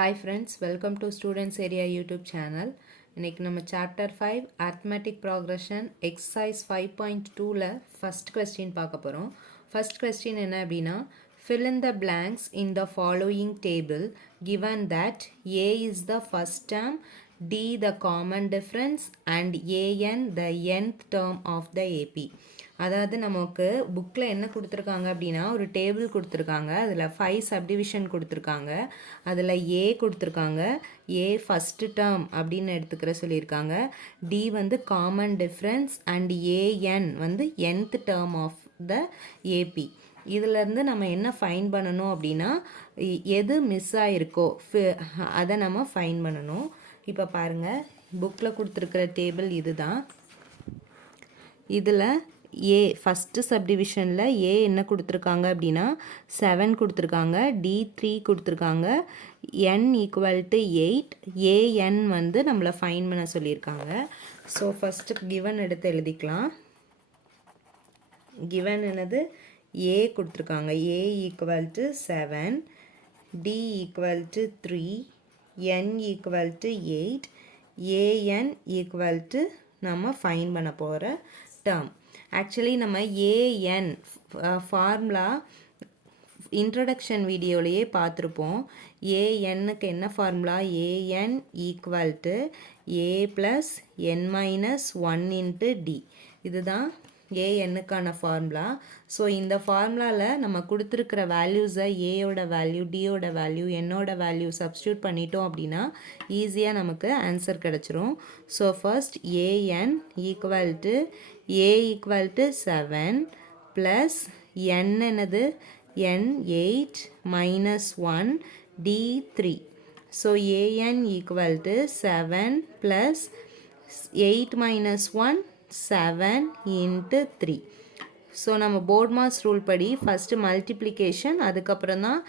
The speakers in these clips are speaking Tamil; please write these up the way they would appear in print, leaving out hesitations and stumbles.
Hi friends, welcome to Students Area YouTube channel. இன்னைக்கு நம்ம chapter 5 arithmetic progression exercise 5.2ல first question பார்க்க போறோம். First question என்ன அப்படின்னா fill in the blanks in the following table given that A is the first term, D the common difference and AN the nth term of the AP. அதாவது நமக்கு புக்கில் என்ன கொடுத்துருக்காங்க அப்படின்னா ஒரு டேபிள் கொடுத்துருக்காங்க. அதில் 5 சப்டிவிஷன் கொடுத்துருக்காங்க. அதில் ஏ கொடுத்துருக்காங்க. ஏ ஃபஸ்ட்டு டேர்ம் அப்படின்னு எடுத்துக்கிற சொல்லியிருக்காங்க. டி வந்து காமன் டிஃப்ரென்ஸ் அண்ட் ஏஎன் வந்து nth term of the AP. இதிலேருந்து நம்ம என்ன ஃபைன் பண்ணணும் அப்படின்னா எது மிஸ் ஆகிருக்கோ அதை நம்ம ஃபைன் பண்ணணும். இப்போ பாருங்கள், புக்கில் கொடுத்துருக்கிற டேபிள் இதுதான். இதில் ஏ ஃபஸ்ட்டு சப்டிவிஷனில் ஏ என்ன கொடுத்துருக்காங்க அப்படின்னா 7 கொடுத்துருக்காங்க, டி 3 கொடுத்துருக்காங்க, n ஈக்குவல் டு 8, ஏஎன் வந்து நம்மளை ஃபைன் பண்ண சொல்லியிருக்காங்க. ஸோ ஃபஸ்ட்டு கிவன் எடுத்து எழுதிக்கலாம். கிவன் என்னது, ஏ கொடுத்துருக்காங்க, a equal to 7, d equal to 3, n equal to 8, a n equal to நம்ம ஃபைன் பண்ண போகிற டேர்ம். ஆக்சுவலி நம்ம ஏஎன் ஃபார்முலா இன்ட்ரடக்ஷன் வீடியோலையே பார்த்துருப்போம். ஏஎன்னுக்கு என்ன formula, a n equal to a plus n minus 1 into d. இதுதான் ஏஎன்னுக்கான ஃபார்முலா. ஸோ இந்த ஃபார்முலாவில் நம்ம கொடுத்துருக்கிற வேல்யூஸை ஏயோட வேல்யூ, டியோட வேல்யூ, என்னோட வேல்யூ சப்ஸ்டியூட் பண்ணிட்டோம் அப்படின்னா ஈஸியாக நமக்கு ஆன்சர் கிடச்சிரும். So first a n equal to a equal to 7 plus n என்னது n 8 minus 1 d 3. So an equal to 7 plus 8 minus 1 7 into 3. So நம்ம போர்ட் மாஸ் ரூல் படி ஃபஸ்ட்டு மல்டிப்ளிகேஷன் அதுக்கப்புறம் தான்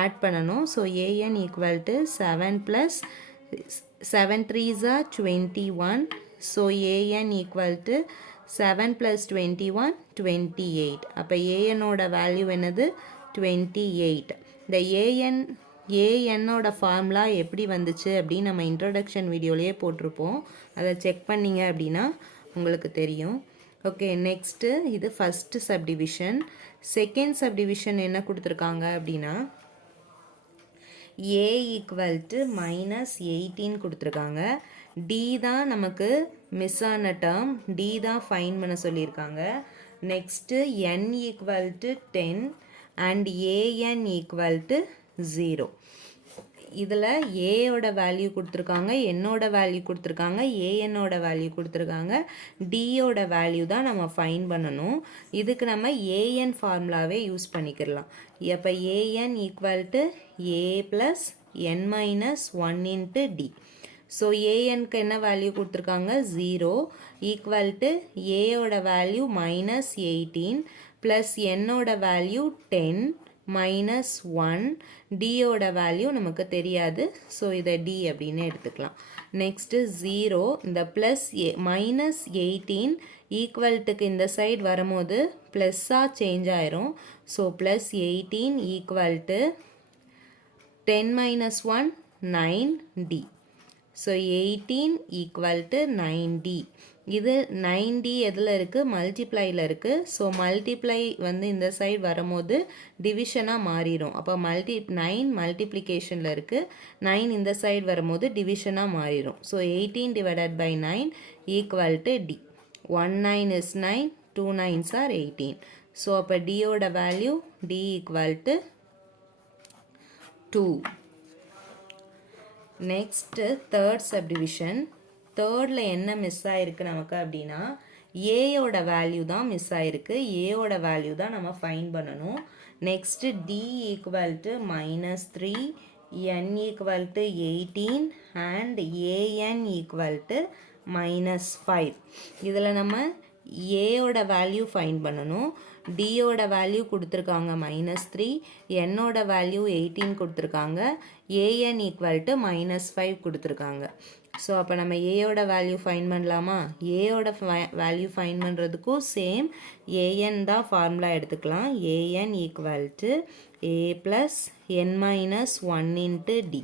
ஆட் பண்ணணும். So a n equal to 7 plus 7 3s are 21. So a n equal to 7 plus 21 28. அப்போ ஏஎன்னோட வேல்யூ என்னது 28. இந்த ஏஎன்னோட ஃபார்முலா எப்படி வந்துச்சு அப்படின்னு நம்ம இன்ட்ரடக்ஷன் வீடியோலேயே போட்டிருப்போம். அதை செக் பண்ணிங்க அப்படின்னா உங்களுக்கு தெரியும். ஓகே, நெக்ஸ்ட்டு இது ஃபஸ்ட்டு சப்டிவிஷன். செகண்ட் சப்டிவிஷன் என்ன கொடுத்துருக்காங்க அப்படின்னா ஏ ஈக்குவல் டு மைனஸ் 18 கொடுத்துருக்காங்க. டி தான் நமக்கு மிஸ் ஆன டேர்ம், டி தான் ஃபைன் பண்ண சொல்லியிருக்காங்க. Next n equal to 10 and a n equal to 0. இதில் ஏயோட வேல்யூ கொடுத்துருக்காங்க, என்னோட வேல்யூ கொடுத்துருக்காங்க, ஏஎன்னோட வேல்யூ கொடுத்துருக்காங்க, டியோட வேல்யூ தான் நம்ம ஃபைன் பண்ணணும். இதுக்கு நம்ம ஏஎன் ஃபார்முலாவே யூஸ் பண்ணிக்கிடலாம். அப்போ a n equal to a plus n minus 1 into d. So ஏஎன்க்கு என்ன வேல்யூ கொடுத்துருக்காங்க 0 ஈக்குவல் டு ஏயோட வேல்யூ மைனஸ் 18 ப்ளஸ் என்னோட வேல்யூ 10 மைனஸ் 1, டியோட வேல்யூ நமக்கு தெரியாது. ஸோ இதை டி அப்படின்னு எடுத்துக்கலாம். நெக்ஸ்ட்டு 0, இந்த ப்ளஸ் மைனஸ் 18 ஈக்குவல்ட்டுக்கு இந்த சைடு வரும்போது ப்ளஸ்ஸாக சேஞ்ச் ஆயிரும். So plus 18 equal to 10 minus 1 9d. So 18 equal to 9d. இது 9d எதில் இருக்குது, மல்டிப்ளையில் இருக்குது. ஸோ மல்டிப்ளை வந்து இந்த சைடு வரும்போது டிவிஷனாக மாறிடும். அப்போ 9 மல்டிப்ளிகேஷனில் இருக்குது, 9 இந்த சைடு வரும்போது டிவிஷனாக மாறிடும். So 18 divided by 9 equal to d. 1 9 is 9, 2 9s are 18. So அப்போ டியோட value d equal to 2. Next third subdivision. தேர்டில் என்ன மிஸ் ஆகிருக்கு நமக்கு அப்படின்னா ஏயோட வேல்யூ தான் மிஸ் ஆகிருக்கு. ஏயோட வேல்யூ தான் நம்ம ஃபைன் பண்ணணும். Next d equal to minus 3, n equal to 18 and a n equal to minus 5. இதில் நம்ம ஏயோட வேல்யூ ஃபைன் பண்ணணும். டியோட வேல்யூ கொடுத்துருக்காங்க மைனஸ் 3, என்னோட வேல்யூ 18 கொடுத்துருக்காங்க, ஏஎன் ஈக்குவல் டு மைனஸ் 5 கொடுத்துருக்காங்க. ஸோ அப்போ நம்ம ஏயோட வேல்யூ ஃபைன் பண்ணலாமா? ஏயோட வேல்யூ ஃபைன் பண்ணுறதுக்கும் சேம் ஏஎன் தான் ஃபார்முலா எடுத்துக்கலாம். A n equal to a plus n minus 1 into d.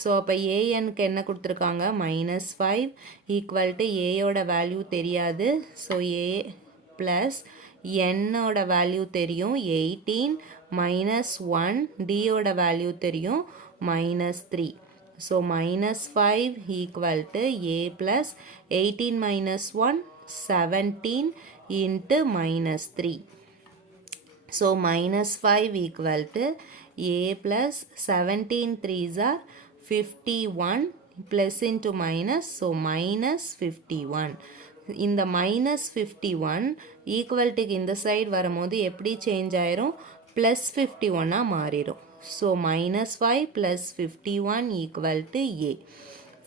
So அப்போ ஏஎன்க்கு என்ன கொடுத்துருக்காங்க -5 ஈக்குவல் டு ஏயோட வேல்யூ தெரியாது. ஸோ ஏ ப்ளஸ் என்னோட வேல்யூ தெரியும் 18 -1 டியோட வேல்யூ தெரியும் -3. So -5 equal to a plus 18 -1 17 into -3. So -5 equal to a plus 17 3s are 51 plus into minus, so -51. இந்த -51 equal to இந்த side வரும்போது எப்படி சேஞ்ச் ஆயிரும் +51 மாறிடும். So -5 plus 51 equal to a.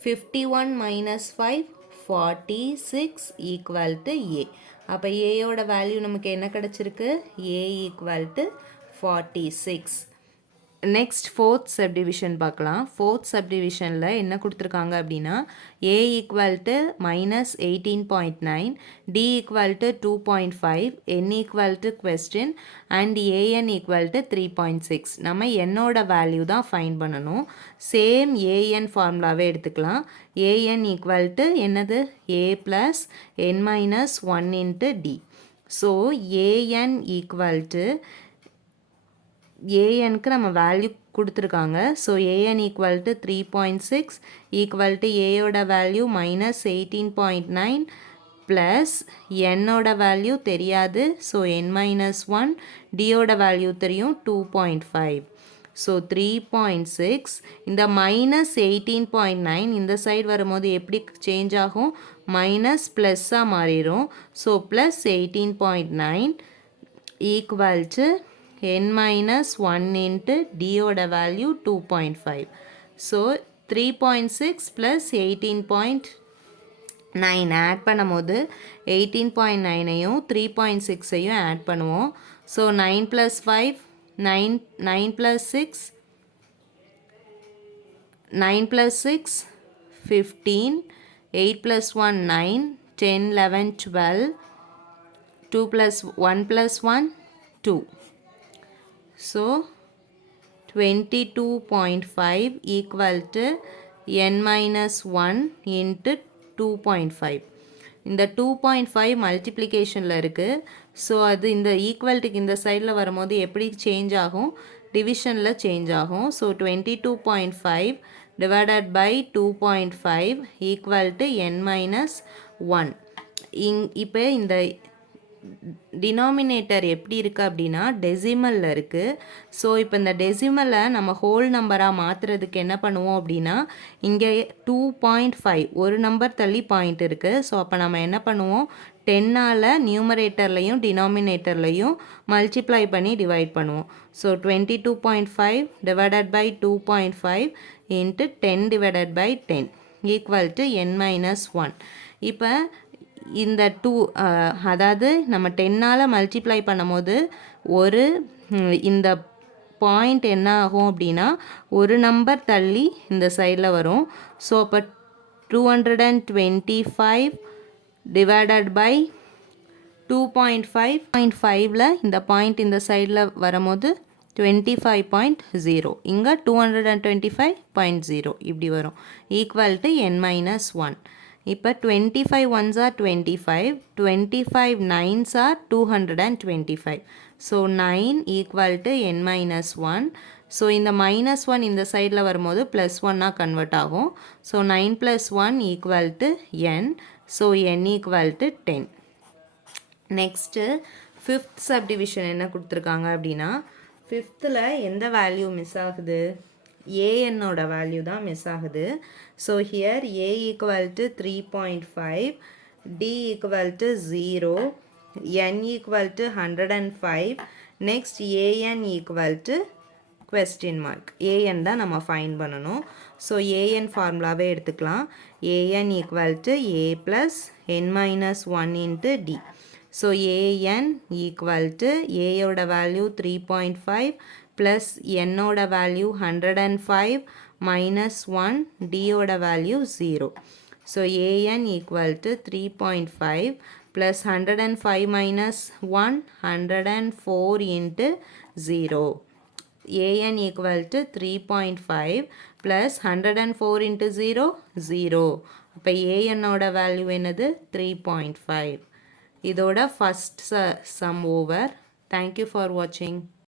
51 minus 5 46 equal to a. அப்போ ஏயோட வேல்யூ நமக்கு என்ன கிடச்சிருக்கு a equal to 46. Next fourth subdivision பார்க்கலாம். ஃபோர்த் சப்டிவிஷனில் என்ன கொடுத்துருக்காங்க அப்படின்னா a equal to -18.9, d equal to 2.5, n equal to question and an equal to 3.6. நம்ம என்னோட வேல்யூ தான் ஃபைண்ட் பண்ணணும். சேம் an ஃபார்முலாவே எடுத்துக்கலாம். an ஈக்குவல் டு என்னது a plus n minus 1 into d. So an equal to ஏஎனுக்கு நம்ம வேல்யூ கொடுத்துருக்காங்க. So a n equal to 3.6 equal to ஏயோட வேல்யூ -18.9 ப்ளஸ் என்னோட வேல்யூ தெரியாது. ஸோ n-1 டியோட வேல்யூ தெரியும் 2.5. ஸோ 3.6 இந்த -18.9 இந்த சைடு வரும்போது எப்படி சேஞ்ச் ஆகும் மைனஸ் ப்ளஸ்ஸாக மாறிடும். So +18.9 equal to n-1 into d ஓட வேல்யூ 2.5. ஸோ 3.6 ப்ளஸ் 18.9 ஆட் பண்ணும்போது 18.9ஐயும் 3.6ஐயும் ஆட் பண்ணுவோம். So 9 + 5 9 + 6 9 + 6 15 8 + 1 9 10 11 12 2 + 1 + 1 2. So 22.5 equal to n-1 into 2.5. இந்த 2.5 மல்டிப்ளிகேஷனில் இருக்குது. ஸோ அது இந்த ஈக்குவல்ட்டுக்கு இந்த சைடில் வரும்போது எப்படி சேஞ்ச் ஆகும் டிவிஷனில் சேஞ்ச் ஆகும். So 22.5 divided by 2.5 equal to n-1. இப்போ இந்த டினாமினேட்டர் எப்படி இருக்குது அப்படின்னா டெசிமலில் இருக்குது. ஸோ இப்போ இந்த டெசிமலை நம்ம ஹோல் நம்பராக மாற்றுறதுக்கு என்ன பண்ணுவோம் அப்படின்னா இங்கே 2.5 ஒரு நம்பர் தள்ளி பாயிண்ட் இருக்குது. ஸோ அப்போ நம்ம என்ன பண்ணுவோம் 10ஆல் நியூமரேட்டர்லையும் டினாமினேட்டர்லையும் மல்டிப்ளை பண்ணி டிவைட் பண்ணுவோம். So 22.5 divided by 2.5 into 10 divided by 10 equal to n-1. இப்போ இந்த 2 அதாவது நம்ம 10ஆல் மல்டிப்ளை பண்ணும்போது ஒரு இந்த பாயிண்ட் என்ன ஆகும் அப்படின்னா ஒரு நம்பர் தள்ளி இந்த சைடில் வரும். ஸோ அப்போ 225 டிவைடட் பை 2.5 இந்த பாயிண்ட் இந்த சைடில் வரும்போது 25.0 இங்கே 225.0 இப்படி வரும் ஈக்குவல் டு n-1. இப்போ 25 ones are 25, 25 9s are 225. So 9 equal to n-1. So இந்த -1 இந்த சைடில் வரும்போது +1ஆக கன்வெர்ட் ஆகும். So 9 + 1 equal to n. So n equal to 10. Next fifth subdivision என்ன கொடுத்துருக்காங்க அப்படின்னா ஃபிஃப்த்தில் எந்த வேல்யூ மிஸ் ஆகுது ஏஎன்னோட வேல்யூ தான் மிஸ் ஆகுது. So here a equal to 3.5, d equal to 0, n equal to 105, next a n equal to question mark. A n தான் நம்ம ஃபைண்ட் பண்ணணும். ஸோ ஏஎன் ஃபார்முலாவே எடுத்துக்கலாம். A n equal to a plus n-1 into d. So a n equal to ஏயோட வேல்யூ 3.5 ப்ளஸ் என்னோட வேல்யூ 105 -1 டியோட value 0. So a n equal to 3.5 plus 105 -1 104 into 0. A n equal to 3.5 plus 104 into 0 0. அப்போ ஏஎன்னோட வேல்யூ என்னது 3.5. இதோட first sum over. Thank you for வாட்சிங்.